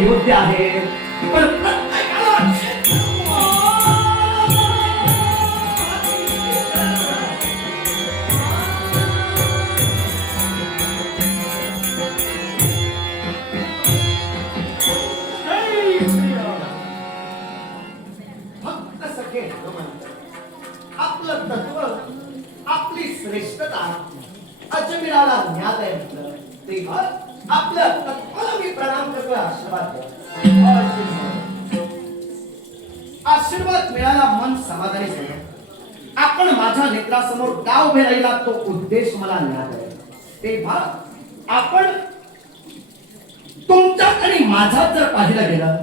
योग्य आहे, पण प्रत्येकाला फक्त सखे आपलं तत्व, आपली श्रेष्ठता अजमिराला ज्ञात आहे म्हटलं तेव्हा आपलं तत्वाला मी प्रणाम करतोय, आशीर्वाद देतो. आशीर्वाद मिळाला, मन समाधानी झालं. आपण माझ्या नेत्रासमोर का उभे राहिला तो उद्देश मला ज्ञात आहे. तेव्हा आपण तुमच्यात आणि माझ्यात जर पाहिलं गेलं,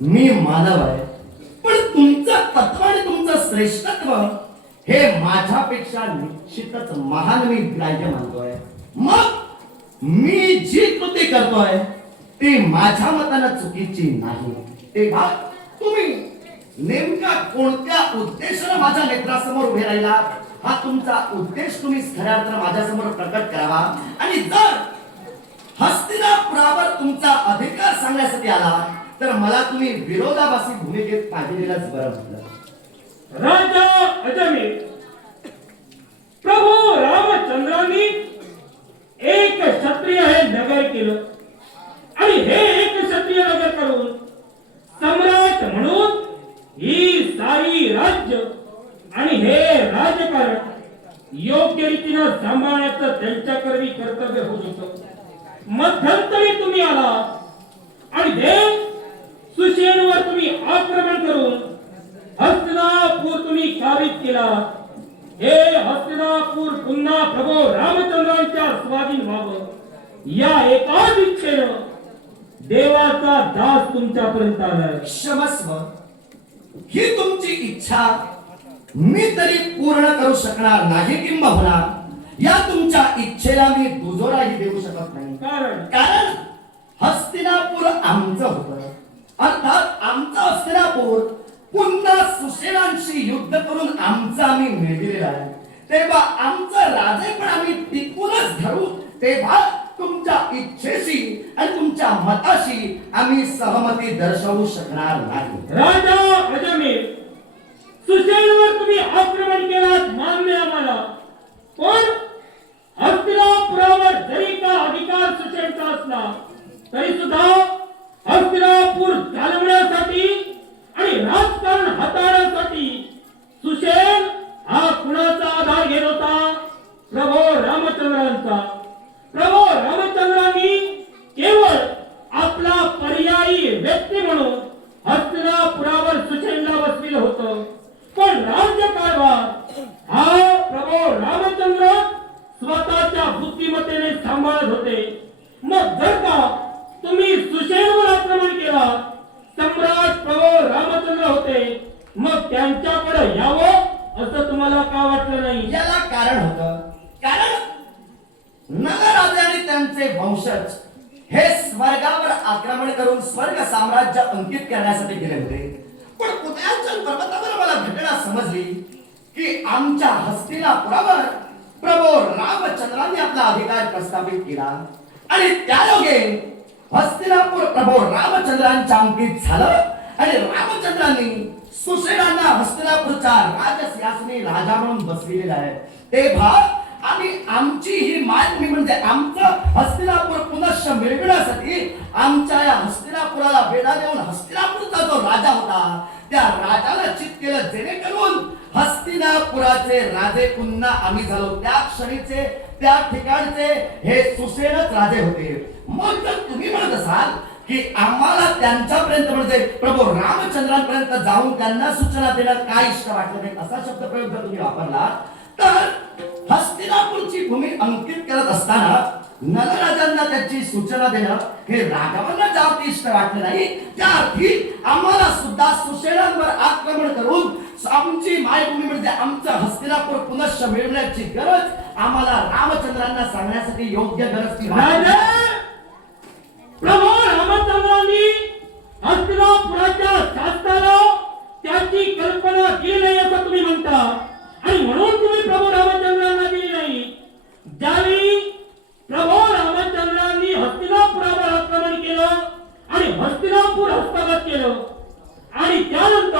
मी मानव आहे, पण तुमचं तत्व आणि तुमचं श्रेष्ठत्व हे माझ्यापेक्षा निश्चितच महान मी ग्राह्य मानतोय. मग मी जी कृती करतोय ती माझ्या मतानं चुकीची नाही. तेव्हा तुम्ही नेमका कोणत्या उद्देशाने माझ्या नेत्रासमोर उभे राहिला, हा तुमचा उद्देश तुम्ही खऱ्या अर्थाने माझ्यासमोर प्रकट करावा. आणि जर हस्तिनापुरावर तुमचा अधिकार सांगण्यासाठी आला तर मला तुम्ही विरोधाभासी भूमिकेत पाहिलेलंच बरं म्हटलं. राजा अजमेर प्रभू रामचंद्रांनी एक क्षत्रिय हे नगर केलं आणि हे एक क्षत्रिय नगर करून सम्राट म्हणून ही सारी राज्य आणि हे राजकारण योग्य रीतीनं सांभाळण्याचं त्यांच्याकरवी कर्तव्य होत होतं. मध्यंतरी तुम्ही आला आणि देव सुसेनवर तुम्ही आक्रमण करून हस्तिनापूर तुम्ही काबीज केला. हे हस्तिनापूर पुन्हा प्रभू रामचंद्रांच्या स्वाधीन व्हावं या एकाच इच्छेनं देवाचा दास तुमच्यापर्यंत आलाय. क्षमस्व, ही तुमची इच्छा मी तरी पूर्ण करू शकणार नाही, किंबहुना या तुमच्या इच्छेला मी दुजोराही देऊ शकत नाही. कारण हस्तिनापूर आमचं होतं, अर्थात आमचं हस्तिनापूर पुन्हा सुसेनांशी युद्ध करून आमचं आम्ही मिळविलेलं आहे. तेव्हा आमचं राजे पण आम्ही टिकूनच धरू. तेव्हा तुमच्या इच्छेशी आणि तुमच्या मताशी आम्ही सहमती दर्शवू शकणार नाही. राजा अजमेर, सुसेनवर तुम्ही आक्रमण केलात मान्य आम्हाला, पण हस्तिनापुरावर जरी का अधिकार सुसेनचा असला तरी सुद्धा हस्तिनापूर चालवण्यासाठी आणि राजकारण हाताळण्यासाठी सुसेन हा कुणाचा आधार घेत होता? प्रभू रामचंद्रांचा. प्रभू रामचंद्रांनी केवळ आपला पर्यायी व्यक्ती म्हणून हस्तिनापुरावर सुसेनला बसविलं होतं, पण राज्यकारभार हा प्रभू रामचंद्र स्वतःच्या बुद्धिमत्तेने सांभाळत होते. मग जर का तुम्ही सुसेनवर आक्रमण केला, सम्राट प्रभू रामचंद्र होते, मग त्यांच्याकडे यावं असं तुम्हाला का वाटलं नाही? याला कारण होतं. कारण नगराजे आणि त्यांचे वंशज हे स्वर्गावर आक्रमण करून स्वर्ग साम्राज्य अंकित करण्यासाठी गेले होते. पण पुण्याच्या पर्वतावर मला घटना समजली की आमच्या हस्तिनापुरावर प्रभू रामचंद्रांनी आपला अधिकार प्रस्थापित केला आणि त्यायोगे हस्तिनापूर प्रभू रामचंद्रांच्या अंकित झालं आणि रामचंद्रांनी सुसेनांना हस्तिनापूरच्या राजसिंहासनी राजा म्हणून बसविलेला आहे. तेव्हा आम्ही आमची ही मागणी म्हणजे आमचं हस्तिनापूर पुनश्च मिळविण्यासाठी आमच्या या हस्तिनापुराला वेढा देऊन हस्तिनापूरचा जो राजा होता त्या राजाला चित केलं, जेणेकरून हस्तिनापुराचे राजे पुन्हा आम्ही झालो. त्या क्षणीचे त्या ठिकाणचे हे सुसेनच राजे होते. मग जर तुम्ही म्हणत असाल की आम्हाला त्यांच्यापर्यंत म्हणजे प्रभू रामचंद्रांपर्यंत जाऊन त्यांना सूचना देणं काय इष्ट वाटलं नाही, असा शब्दप्रयोग जर तुम्ही वापरला तर हस्तिनापूरची भूमी अंकित करत असताना नलराजांना त्याची सूचना देणं हे राघवांना जास्त इष्ट वाटलं नाही. त्या अर्थी आम्हाला सुद्धा सुसेनांवर आक्रमण करून आमची मायभूमी म्हणजे आमचं हस्तिनापूर पुनश्च मिळवण्याची गरज आम्हाला रामचंद्रांना सांगण्यासाठी योग्य गरज ती प्रभू रामचंद्रांनी हस्तिनापुराच्या शासनाला त्याची कल्पना केली नाही असं तुम्ही म्हणता आणि म्हणून तुम्ही प्रभू रामचंद्रांना दिली नाही. ज्यावेळी प्रभू रामचंद्रांनी हस्तिनापुरावर आक्रमण केलं आणि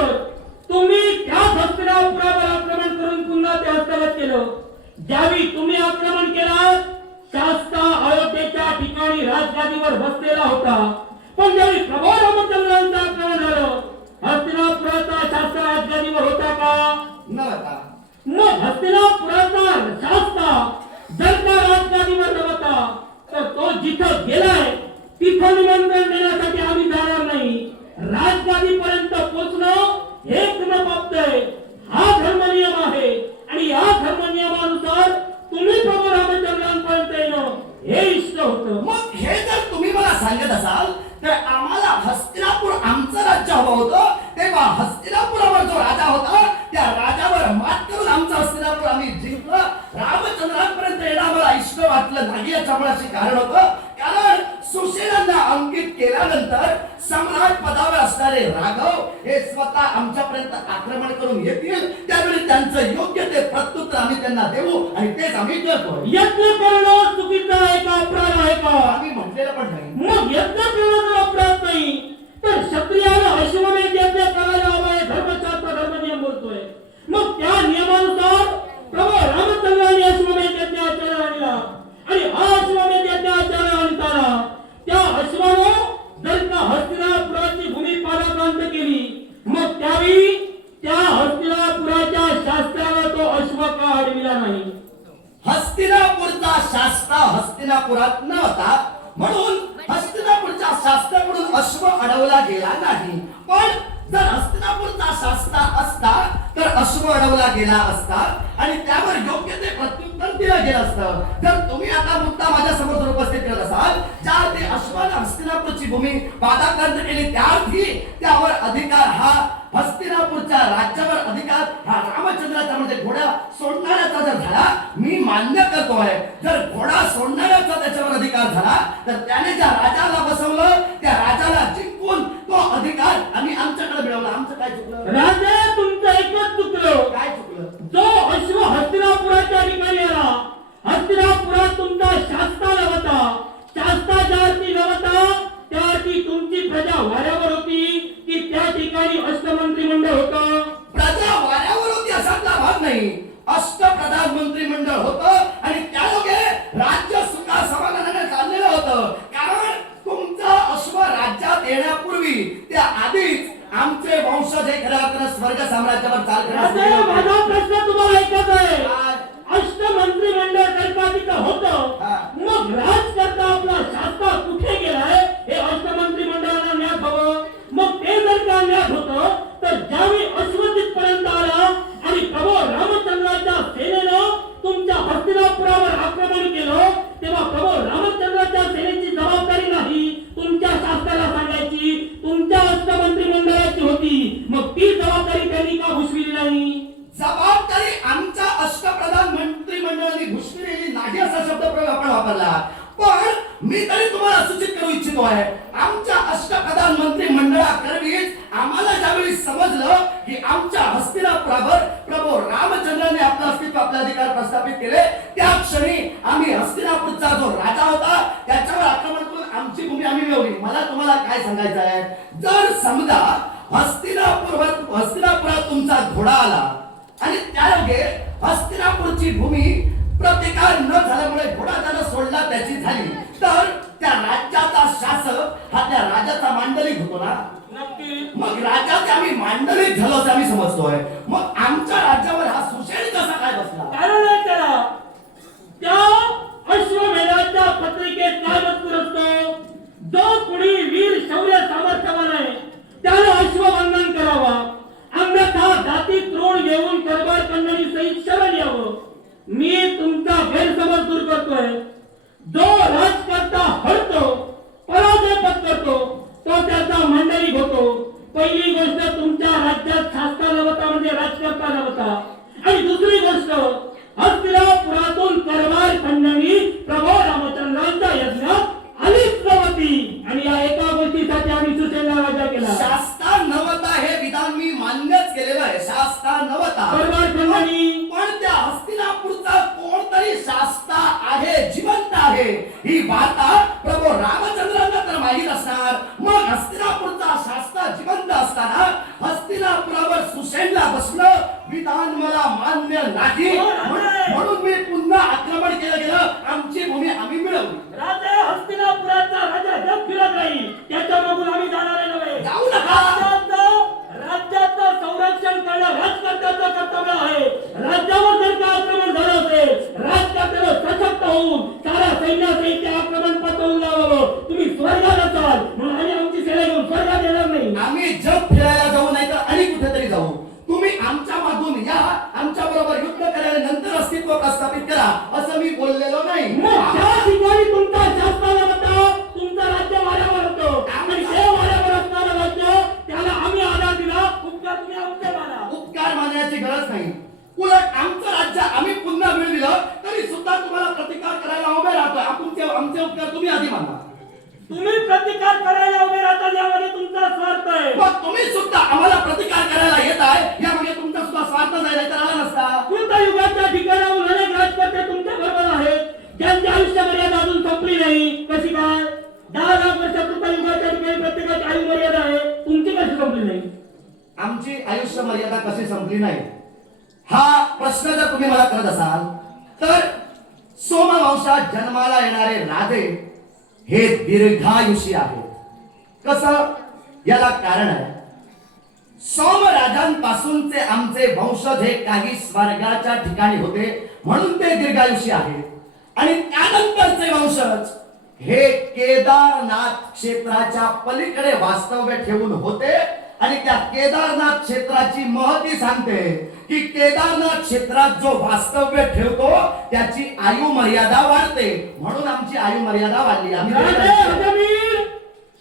त्यानंतर तुम्ही त्याच हस्तिनापुरावर आक्रमण करून पुन्हा ते हस्तगत केलं. ज्यावेळी तुम्ही आक्रमण केलं, शास्ता अयोध्येच्या ठिकाणी राजगादीवर बसलेला होता. पण ज्यावेळी प्रभू रामचंद्रांचं आक्रमण झालं, हस्तिनापुराचा शास्ता राजगादीवर होता का? नव्हता. मग हस्तिनापुराचा शास्ता जर का राजगादीवर नव्हता, तर तो जिथं गेलाय तिथं निमंत्रण देण्यासाठी आम्ही जाणार नाही. राजगादीपर्यंत पोहोचणं हे गुणप्राप्त आहे. हा धर्मनियम आहे आणि या धर्मनियमानुसार तुम्ही प्रभू रामचंद्रांपर्यंत येणं हे इष्ट होतं. मग हे जर तुम्ही मला सांगत असाल तर आम्हाला हस्तिनापूर आमचं राज्य हवं होतं. तेव्हा हस्तिनापुरावर जो राजा होता त्या राजावर मात करून आमचं हस्तिनापूर आम्ही जिंकलं. रामचंद्रांपर्यंत येणं आम्हाला इष्ट वाटलं नाही. याच्यामुळे असे कारण होतं, कारण सुशेलांना अंकित केल्यानंतर सम्राट पदावर असणारे राघव हे स्वतः आमच्यापर्यंत आक्रमण करून येतील. त्यावेळी त्यांचं योग्य ते प्रत्युत्तर आम्ही त्यांना देऊ आणि तेच आम्ही करतो. यज्ञ करणं चुकीचं आहे का, अपराध आहे का? आम्ही म्हटलेलं पण नाही. मग यज्ञ करणं जर अपराध नाही, तर क्षत्रियाला अश्वमेध यज्ञ करायला हवा आहे. धर्मशास्त्र धर्मनियम बोलतोय. मग त्या नियमानुसार प्रभू रामचंद्रांनी अश्वमेध यज्ञ आचरण आणला आणि हा अश्वमेध यज्ञ आचरण आणताना त्या अश्वानं जर का हस्तिनापुराची भूमी पादाक्रांत केली, मग त्यावेळी त्या हस्तिनापुराच्या शास्त्राला तो अश्व का अडविला नाही? हस्तिनापूरचा शास्त्र हस्तिनापुरात नव्हता, म्हणून हस्तिनापूरच्या शास्त्राकडून अश्व अडवला गेला नाही. पण जर हस्तिनापूरचा शास्त्र असता तर अश्व अडवला गेला असता आणि त्यावर योग्य ते प्रत्युत्तर दिलं गेलं असतं. जर तुम्ही आता मुद्दा माझ्या समोर उपस्थित करत असाल, ज्या ते अश्वानं हस्तिनापूरची भूमी पादाक्रांत केली, त्यार्थी त्यावर अधिकार हा हस्तिनापूरच्या राज्यावर अधिकार हा रामचंद्राचा म्हणजे घोडा सोडणाऱ्याचा जर झाला, मी मान्य करतोय. जर घोडा सोडणाऱ्याचा त्याच्यावर अधिकार झाला तर त्याने ज्या राजाला बसवलं त्या राजाला जिंकून तो अधिकार आम्ही आमच्याकडे मिळवला. आमचं काय चुकलं? राजा तुमचं एकच चुकलं. काय चुकलं? जो अश्व हस्तिनापुराच्या ठिकाणी आला, हस्तिनापुरात तुमचा शास्ता नव्हता. शास्ता ज्यार्थी नव्हता त्यार्थी तुमची प्रजा वाऱ्यावर होती की त्या ठिकाणी अष्टमंत्रिमंडळ होतं? प्रजा वाऱ्यावर होती असातला भाग नाही. अष्टप्रधान मंत्रिमंडळ होतं आणि त्यायोगे राज्य सुखा समाधानाने चाललेलं होतं. कारण तुमचा अश्व राज्यात येण्यापूर्वी त्या आधीच आमचे वंशज हे खऱ्या अर्थानं स्वर्ग साम्राज्यावर चाल राजा, माझा प्रश्न तुम्हाला ऐकत आहे. काय? अष्टमंत्रिमंडळ जर का तिथं होतं, हा. मग राजकर्ता आपला शास्ता कुठे गेलाय हे अष्टमंत्रिमंडळाला ज्ञात हवं. मग ते जर का ज्ञात होतं तर ज्यावेळी अश्व तिथपर्यंत आला आणि प्रभू रामचंद्राच्या सेनेनं तुमच्या हस्तिनापुरावर आक्रमण केलं, तेव्हा प्रभू रामचंद्राच्या सेनेची जबाबदारी नाही तुमच्या शास्त्राला सांगायची, तुमच्या अष्टमंत्रिमंडळाची होती. मग ती जबाबदारी त्यांनी का भूषविली नाही? जबाबदारी आमच्या अष्टप्रधान मंत्रिमंडळाने घुसलेली नाही असा शब्दप्रयोग आपण वापरला. पण मी तरी तुम्हाला सूचित करू इच्छितो आहे, आमच्या अष्टप्रधान मंत्रिमंडळाकरवीच आम्हाला ज्यावेळी समजलं की आमच्या हस्तिनापुरावर प्रभू रामचंद्राने आपलं अस्तित्व आपले अधिकार प्रस्थापित केले, त्या क्षणी आम्ही हस्तिनापूरचा जो राजा होता त्याच्यावर आक्रमण करून आमची भूमी आम्ही मिळवली. मला तुम्हाला काय सांगायचं आहे, जर समजा हस्तिनापुरात तुमचा घोडा आला आणि त्यायोगे हस्तिनापूरची भूमी प्रतिकार न झाल्यामुळे घोडा त्याला सोडला, त्याची झाली, तर त्या राज्याचा शासक हा त्या राजाचा मांडलिक होतो ना. नक्की. मग राजाचे आम्ही मांडलिक झालो असं आम्ही समजतोय. मग आमच्या राज्यावर हा सुशेल कसा काय बसला? कारण आहे त्याला. त्या अश्वमेधाच्या पत्रिकेत काय मजकूर असतो? जो कुणी वीर शौर्य सामर्थ्यवान आहे त्याला अश्ववंदन करावा, अन्यथा जाती तृण घेऊन दरबार मंडळी सहित शरण यावं. मी तुमचा गैरसमज दूर करतोय. जो राजकर्ता हरतो, पराजय पत्करतो, तो त्याचा मंडलिक होतो. पहिली गोष्ट, तुमच्या राज्यात शास्त्र नव्हता म्हणजे राजकर्ता नव्हता. आणि दुसरी गोष्ट, हस्तिनापुरातून दरबार मंडळी प्रभू रामचंद्रांच्या यज्ञात आलीच नव्हती. आणि या एका गोष्टीसाठी आम्ही सुशेला राजा केला. शास्ता नव्हता हे विधान मी मान्यच केलेलं आहे. शास्ता नव्हता, दरबार मंडळी. पण त्या हस्तिनापूरचा कोणतरी शास्ता आहे, जिवंत आहे, ही वार्ता प्रभू रामचंद्रांना तर माहीत असणार. मग हस्तिनापूरचा शास्ता जिवंत असताना हस्तिनापुरात आमची आयुष्य मर्यादा कशी संपली नाही हा प्रश्न जर तुम्ही मला करत असाल तर सोमवंशात जन्माला येणारे राजे हे दीर्घायुषी आहेत. कसं? याला कारण आहे सोमराजांपासूनचे आमचे वंशज हे काही स्वर्गाच्या ठिकाणी होते म्हणून ते दीर्घायुषी आहेत आणि त्यानंतरचे वंशज हे केदारनाथ क्षेत्राच्या पलीकडे वास्तव्य ठेवून होते आणि त्या केदारनाथ क्षेत्राची महती सांगते की केदारनाथ क्षेत्रात जो वास्तव्य ठेवतो त्याची आयु मर्यादा वाढते म्हणून आमची आयु मर्यादा वाढली. राजे अजमीर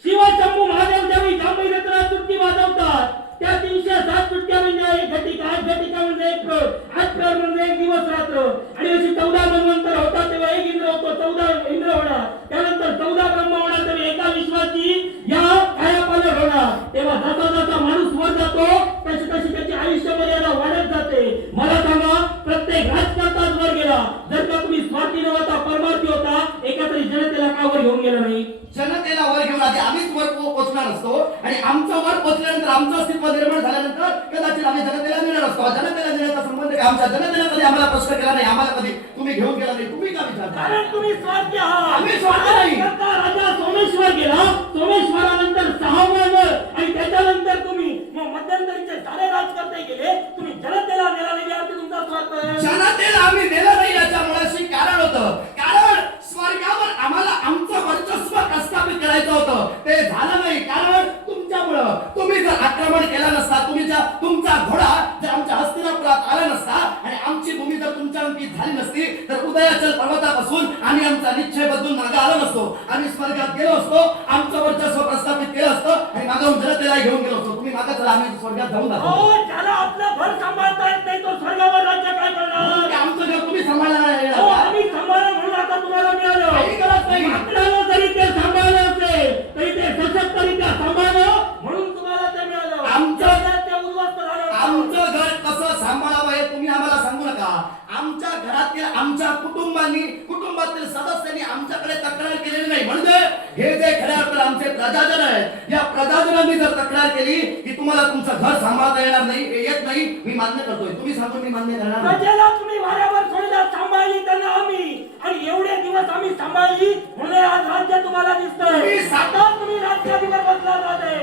शिवशंभू महादेव ज्यावेळी जांभई नेत्रात चुटकी वाजवतात त्या 307 चुटक्या म्हणजे एक घटिका 8 घटिका म्हणजे एक प्रहर 8 प्रहर म्हणजे एक दिवस रात्र आणि अशी 14 मनवंतर होतात तेव्हा एक इंद्र होतो 14 इंद्र होणार त्यानंतर 14 ब्रह्म होणार तेव्हा एका विश्वाची या कायापालट होणार तेव्हा जसा जसा माणूस वर जातो तशी तशी त्याची आयुष्य मर्यादा वाढत जाते. मला सांगा प्रत्येक राजकारणात वर गेला जर का तुम्ही स्वार्थी नव्हता परमार्थी होता एका तरी जनतेला का वर घेऊन गेला नाही? जनतेला वर घेऊन आधी आम्हीच वर पोहोचणार असतो आणि आमचं वर पोहोचल्यानंतर आमचं अस्तित्व निर्माण झाल्यानंतर कदाचित आम्ही जनतेला मिळणार असतो. जनतेला देण्याचा संबंध काय? आमच्या जनतेला कधी आम्हाला प्रश्न केला नाही आम्हाला कधी तुम्ही घेऊन गेला नाही. तुम्ही का विचारता? कारण तुम्ही स्वार्थी आहात. आम्ही स्वार्थी नाही. आता राजा सोमेश्वर गेला सोमेश्वरानंतर 6वा वर आणि त्याच्यानंतर तुम्ही मग मध्यंतरीचे सारे राजकर्ते गेले तुम्ही जनतेला नेला नाही यात तुमचा स्वार्थ आहे. जनतेला आम्ही नेलं नाही याच्यामुळे कारण होतं कारण स्वर्गावर आम्हाला आमचं वर्चस्व प्रस्थापित करायचं होतं ते झालं नाही कारण तुमच्यामुळं तुम्ही जर आक्रमण केलं नसता तुमचा घोडा जर आमच्या हस्तिनापुरात आला नसता आणि आमची भूमी जर तुमच्या अंकित झाली नसती तर उदयाचल पर्वतापासून आम्ही आमचा निश्चय बदलून मागे आलो नसतो. आम्ही स्वर्गात गेलो असतो आमचं वर्चस्व प्रस्थापित केलं असतं आणि मागून जनतेला घेऊन गेलो असतो. तुम्ही मागे चला आम्ही स्वर्गात जाऊन हो ज्याला आपलं घर सांभाळता येत नाही तो स्वर्गावर राज्य काय करणार? आमचं घर तुम्ही सांभाळणार नाही. हो आम्ही सांभाळलं म्हणून आता तुम्हाला मिळालं. काही गरज नाही. माकडाला जरी ते सांभाळलं असेल तरी ते सशक्तरित्या सांभाळलं म्हणून तुम्हाला ते मिळालं. ते उद्ध्वस्त झालं. आमचं घर कसं सांभाळावं हे तुम्ही आम्हाला सांगू नका. आमच्या घरातील आमच्या कुटुंबातील सदस्यांनी आमच्याकडे तक्रार केलेली नाही म्हणजे हे जे खऱ्या अर्थाने आमचे प्रजाजन आहेत या प्रजाजनांनी जर तक्रार केली की तुम्हाला तुमचं घर सांभाळता येणार नाही येत नाही मी मान्य करतोय. तुम्ही सांगून मी मान्य करणार नाही. प्रजेला तुम्ही वाऱ्यावर सोडला सांभाळली त्यांना आम्ही आणि एवढे दिवस आम्ही सांभाळली म्हणून आज राज्य तुम्हाला दिसतंय. आता तुम्ही राज्याधिकार बसला राहते